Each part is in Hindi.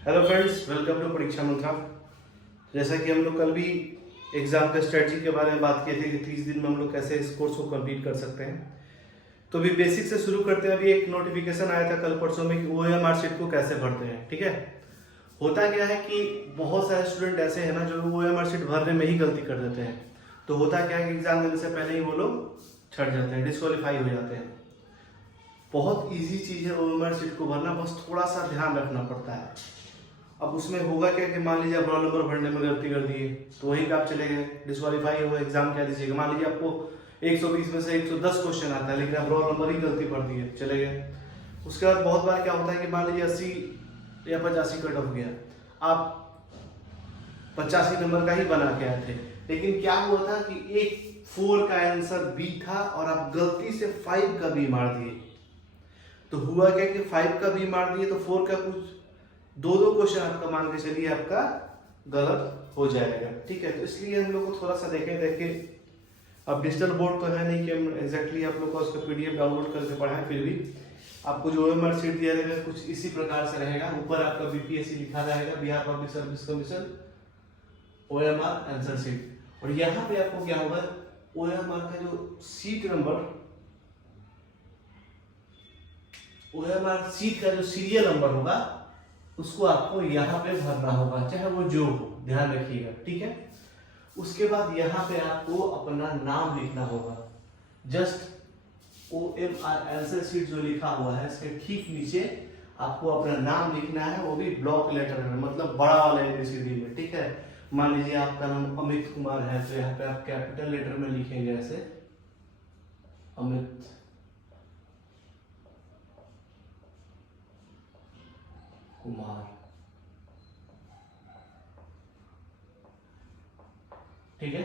हेलो फ्रेंड्स, वेलकम टू परीक्षा मंत्रा। जैसा कि हम लोग कल भी एग्जाम के स्ट्रेटजी के बारे में बात किए थे कि 30 दिन में हम लोग कैसे इस कोर्स को कंप्लीट कर सकते हैं। तो अभी बेसिक से शुरू करते हैं। अभी एक नोटिफिकेशन आया था कल परसों में कि OMR शीट को कैसे भरते हैं। ठीक है, होता क्या है कि बहुत सारे स्टूडेंट ऐसे हैं ना जो OMR शीट भरने में ही गलती कर देते हैं। तो होता क्या है कि एग्जाम देने से पहले ही वो लोग छट जाते हैं, डिस्क्वालीफाई हो जाते हैं। बहुत ईजी चीज़ है OMR शीट को भरना, बस थोड़ा सा ध्यान रखना पड़ता है। अब उसमें होगा क्या कि मान लीजिए आप रोल नंबर भरने में गलती कर दिए तो वहीं पे आप चले गए, डिस्क्वालीफाई हो, एग्जाम क्या दीजिएगा। मान लीजिए आपको 120 में से 110 क्वेश्चन आता है लेकिन आप रोल नंबर ही गलती पढ़ दिए, चले गए। उसके बाद बहुत बार क्या होता है कि मान लीजिए 80 या 85 कट ऑफ गया, आप 85 नंबर का ही बना के आए थे, लेकिन क्या हुआ था कि एक 4 का आंसर बी था और आप गलती से 5 का बी मार दिए। तो हुआ क्या कि 5 का बी मार दिए तो 4 का कुछ दो क्वेश्चन आपका मान के चलिए आपका गलत हो जाएगा। ठीक है, तो इसलिए हम लोग को थोड़ा सा देखें। अब डिजिटल बोर्ड तो है नहीं कि हम एग्जैक्टली आप लोग का उसका PDF डाउनलोड करके पढ़ाएं, फिर भी आपको जो OMR शीट दिया रहेगा कुछ इसी प्रकार से रहेगा। ऊपर आपका BPSC लिखा रहेगा, Bihar public service commission OMR answer sheet. और यहाँ पे आपको क्या होगा, OMR का जो सीट नंबर, OMR सीट का जो सीरियल नंबर होगा उसको आपको यहाँ पे भरना होगा, चाहे वो जो हो, ध्यान रखिएगा। ठीक है, उसके बाद यहाँ पे आपको अपना नाम लिखना होगा। जस्ट OMR आंसर शीट जो लिखा हुआ है इसके ठीक नीचे आपको अपना नाम लिखना है, वो भी ब्लॉक लेटर में, मतलब बड़ा वाला ABCD में। ठीक है, मान लीजिए आपका नाम अमित कुमार है तो यहाँ पे आप कैपिटल लेटर में लिखेंगे ऐसे, अमित कुमार। ठीक है,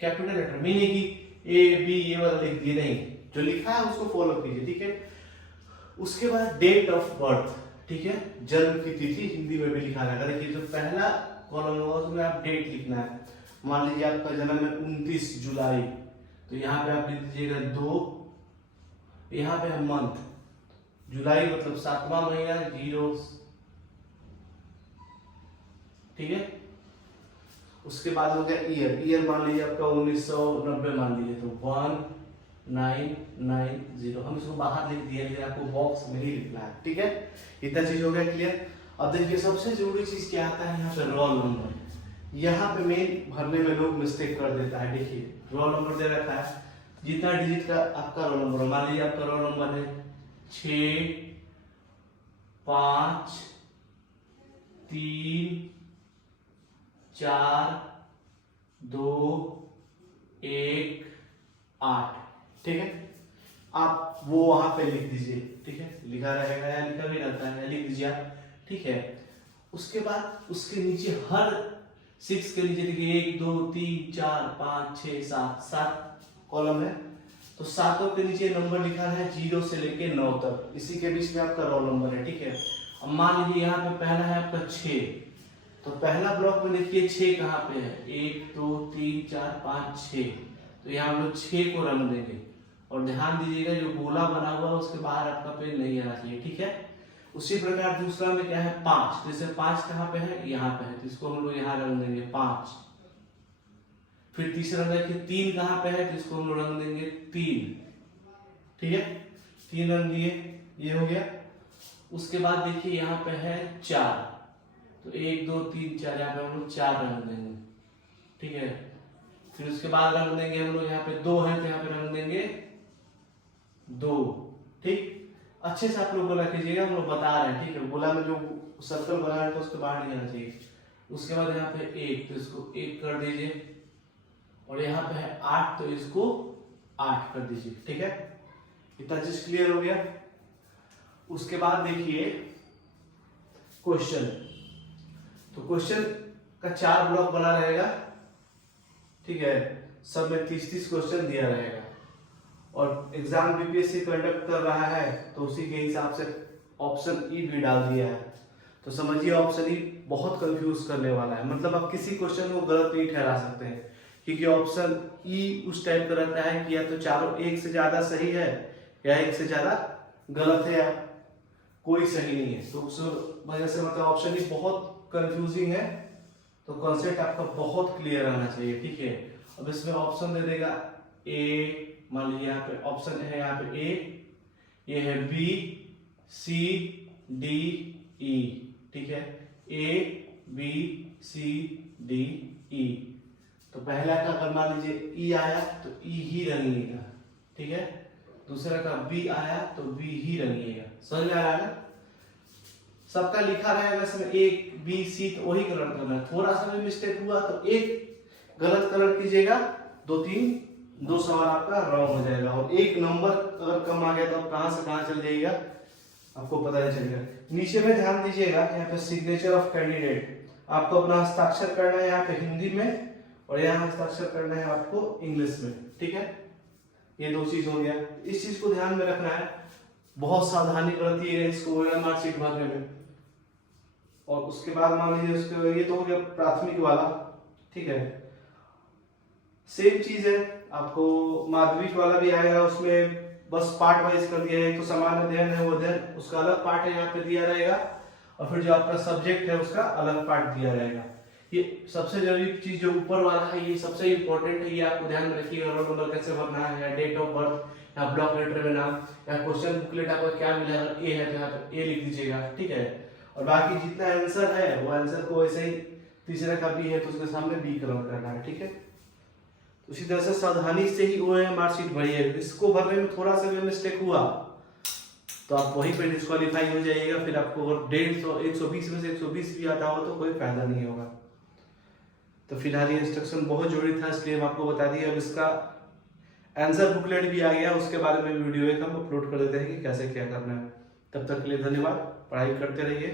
कैपिटल लेटर, मीनिंग कि A B ये वाला लिख दिए नहीं, जो लिखा है उसको फॉलो कीजिए। ठीक है, उसके बाद डेट ऑफ बर्थ, ठीक है, जन्म की तिथि हिंदी में भी लिखा रहेगा। देखिए जो पहला कॉलम होगा उसमें आप डेट लिखना है। मान लीजिए आपका जन्म है 29 जुलाई, तो यहाँ पे आप लिख दीजिएगा 2, यहाँ पे है मंथ, जुलाई मतलब 7वां महीना, 0। ठीक है, उसके बाद हो गया ईयर मान लीजिए आपका 1990 मान लीजिए, तो 1990। हम इसको बाहर लिख दिए लेकिन आपको बॉक्स में ही लिखना है। ठीक है, इतना चीज हो गया क्लियर। अब देखिए सबसे जरूरी चीज क्या आता है यहाँ पे, रोल नंबर। यहाँ पे मेन भरने में लोग मिस्टेक कर देता है। देखिए रोल नंबर दे रखा है, जितना डिजिट का आपका रोल नंबर, मान लीजिए आपका रोल नंबर है 6 5 3 4 2 1 8। ठीक है, आप वो वहां पे लिख दीजिए। ठीक है, लिखा रहेगा या लिखा भी रहता है, लिख दीजिए आप। ठीक है, उसके बाद उसके नीचे हर 6 के नीचे देखिए 1 2 3 4 5 6 7 कॉलम है, तो सातों के नीचे नंबर लिखा है 0 से लेके 9 तक, इसी के बीच में आपका रोल नंबर है। ठीक है, अब मान लीजिए यहाँ पे पहला है आपका 6, तो पहला ब्लॉक में देखिए 6 कहाँ पे है, 1 2 3 4 5 6, तो यहाँ हम लोग 6 को रंग देंगे। और ध्यान दीजिएगा जो गोला बना हुआ है उसके बाहर आपका पेन नहीं आना चाहिए। ठीक है, उसी प्रकार दूसरा में क्या है 5, जैसे 5 कहाँ पे है, यहाँ पे है, तो इसको हम लोग यहाँ रंग देंगे 5। फिर तीसरा देखिए 3 कहाँ पे है, तो इसको हम लोग रंग देंगे 3। ठीक है, 3 रंग दिए, ये हो गया। उसके बाद देखिए यहाँ पे है 4, तो 1 2 3 4, यहाँ पे हम लोग 4 रंग देंगे। ठीक है, फिर उसके बाद रंग देंगे हम लोग, यहाँ पे 2 है तो यहाँ पे रंग देंगे 2। ठीक, अच्छे से आप लोग बोला कीजिएगा, हम लोग बता रहे हैं। ठीक है, गोला में जो सर्कल बना है तो उसके बाहर नहीं आना चाहिए। उसके बाद यहाँ पे 1, तो इसको 1 कर दीजिए, और यहाँ पे है 8, तो इसको 8 कर दीजिए। ठीक है, इतना चीज क्लियर हो गया। उसके बाद देखिए क्वेश्चन, तो क्वेश्चन का 4 ब्लॉक बना रहेगा। ठीक है, सब में 30-30 क्वेश्चन दिया रहेगा, और एग्जाम BPSC कंडक्ट कर रहा है तो उसी के हिसाब से ऑप्शन E भी डाल दिया है। तो समझिए ऑप्शन E बहुत कंफ्यूज करने वाला है, मतलब आप किसी क्वेश्चन को गलत नहीं ठहरा सकते हैं, क्योंकि ऑप्शन E उस टाइप का रहता है कि या तो चारों एक से ज्यादा सही है या एक से ज्यादा गलत है। कोई सही नहीं है। तो उस वजह से मतलब ऑप्शन ही बहुत कंफ्यूजिंग है, तो कॉन्सेप्ट आपका बहुत क्लियर आना चाहिए, ठीक है। अब इसमें ऑप्शन दे देगा ए, मान लीजिए यहाँ पे ऑप्शन है, यहाँ पे ए, ये है बी, सी, डी, ई, ठीक है, ए, बी, सी, डी, ई। तो पहला का अगर मान लीजिए ई आया तो ई ही रंगिएगा, ठीक है। दूसरा का बी आया तो बी ही रंगिएगा, समझ में आ रहा है ना। सबका लिखा रहेगा इसमें ए, बी, सी, तो वही कलर करना है। थोड़ा सा भी मिस्टेक हुआ तो एक गलत कलर कीजिएगा, दो सवाल आपका रॉन्ग हो जाएगा, और एक नंबर अगर कम आ गया तो आप कहां से कहां चल जाइएगा आपको पता नहीं चलेगा। नीचे में ध्यान दीजिएगा, यहाँ पे सिग्नेचर ऑफ कैंडिडेट, आपको अपना हस्ताक्षर करना है यहाँ पे हिंदी में, और यहाँ हस्ताक्षर करना है आपको इंग्लिश में, ठीक है। ये दो चीज हो गया, इस चीज को ध्यान में रखना है, बहुत सावधानी बरती है इसको मार्कशीट भरने में। और उसके बाद मान लीजिए उसके ये तो हो गया प्राथमिक वाला, ठीक है। सेम चीज है, आपको माध्यमिक वाला भी आएगा, उसमें बस पार्ट वाइज कर दिया है। तो सामान्य अध्ययन है वो अध्ययन, उसका अलग पार्ट है यहाँ पे दिया रहेगा, और फिर जो आपका सब्जेक्ट है उसका अलग पार्ट दिया रहेगा। ये सबसे जरूरी चीज जो ऊपर वाला है, ये सबसे इंपॉर्टेंट है, ये आपको ध्यान में रखिएगा। रोल नंबर कैसे भरना है, या डेट ऑफ बर्थ, या ब्लॉक लेटर में नाम, या क्वेश्चन बुकलेट आपका क्या मिला, अगर ए है तो यहाँ पे ए लिख दीजिएगा, ठीक है। और बाकी जितना आंसर है वो आंसर को वैसे ही, तीसरा का बी है तो उसके सामने बी कलर करना है, ठीक है। तो इसी तरह से सावधानी से ही वो है मार्कशीट भरिए। इसको भरने में थोड़ा सा भी मिस्टेक हुआ तो आप वहीं पे डिस्क्वालीफाई हो जाइएगा। फिर आपको अगर 150 120 में से 120 भी आता हो तो कोई फायदा नहीं होगा। तो फिलहाल ये इंस्ट्रक्शन बहुत जरूरी था, इसलिए हम आपको बता दिए। अब इसका आंसर बुकलेट भी आ गया, उसके बारे में वीडियो एक हम अपलोड कर देते हैं कि कैसे क्या करना है। तब तक के लिए धन्यवाद, पढ़ाई करते रहिए।